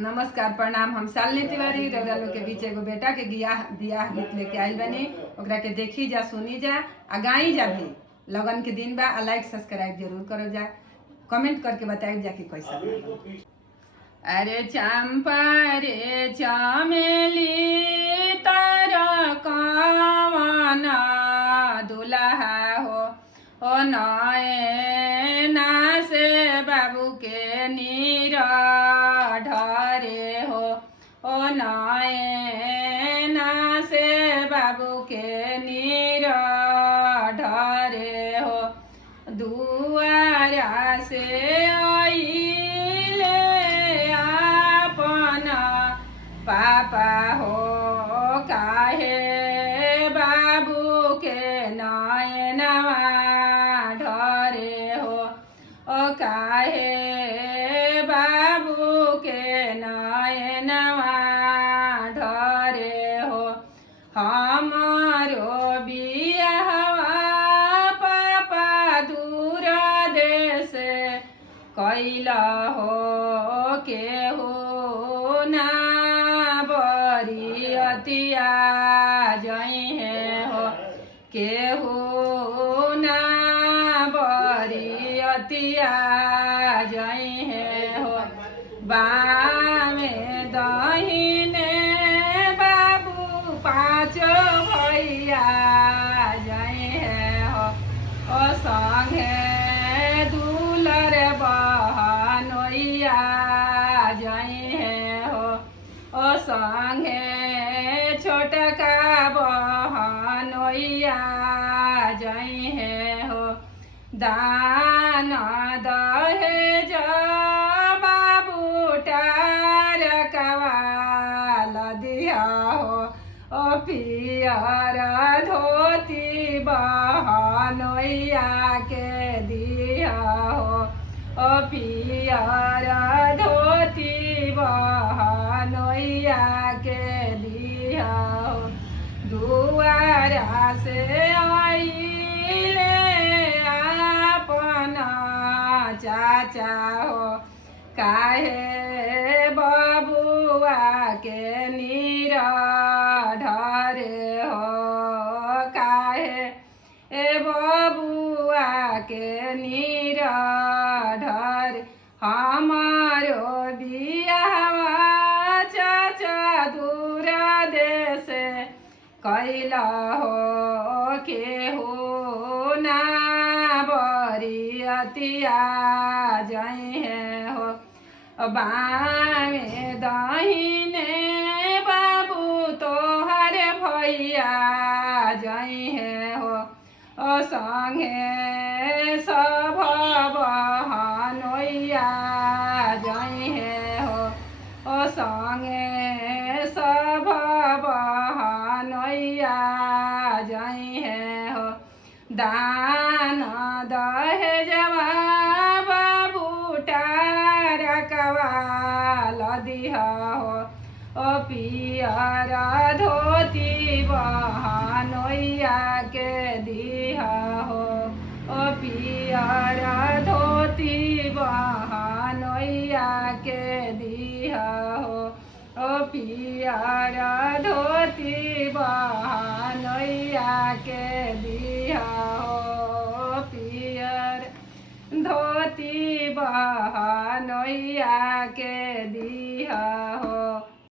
नमस्कार प्रणाम। हम शालिनी तिवारी रउरा लोग के बीच एगो बेटा के बियाह गीत लेके आइल बनी। ओकरा के देखी जा, सुनी जा, आ गाई जा भी। लगन के दिन बा। आ लाइक सब्सक्राइब जरूर करो जा, कमेंट करके बताइब जा कि कैसा लागल। अरे चंपा रे चमेली तारा कवना दुल्हा हो, ओ नयना से बाबू के नीरा ढरे हो, ओ नयना से बाबू के नीरा ढरे हो। दुआरा से आइले अपना पापा हो, काहे बाबू के नयनवा ढरे हो, ओ काहे बाबू के नयनवा ढरे हो। हमारो बियाहवा पापा दूर देश कैला हो, केहू ना बरियतिया जइहे हो, केहू ना बरियतिया जइहे हो। बामे दहिने बाबू पाँचो भैया जइहे हो, ओ संगे दुलर बहनोइया जइहे हो, ओ संगे छोटका बहनोइया जइहे हो। दान दहेज बाबू टारकवा लदिया हो, ओ पियर धोती बहनोइया के दिया हो, ओ पियर धोती बहनोइया के दिया हो। दुआरा से आइले अपना चाचा हो, काहे बबुआ के नीरा ढरे हो, काहे ए बबुआ के नीरा ढरे। हमारो बियाहवा चाचा दूर देश कैला हो, केहू ना बरियतिया जइहे हो। बामे दहिने बाबू तोहर भैया जइहे हो, ओ संगे सब बहनोइया जइहे हो, ओ संगे सब बहनोइया जइहे हो। दान दहेजवा बाबू टारकवा लदिहा हो, ओ पियर धोती बहनोइया के दिहा हो, ओ पियर धोती बहनोइया के दिहा हो, ओ पियर धोती बहनोइया के दिहा हो, पियर धोती बहनोइया के दिहा हो।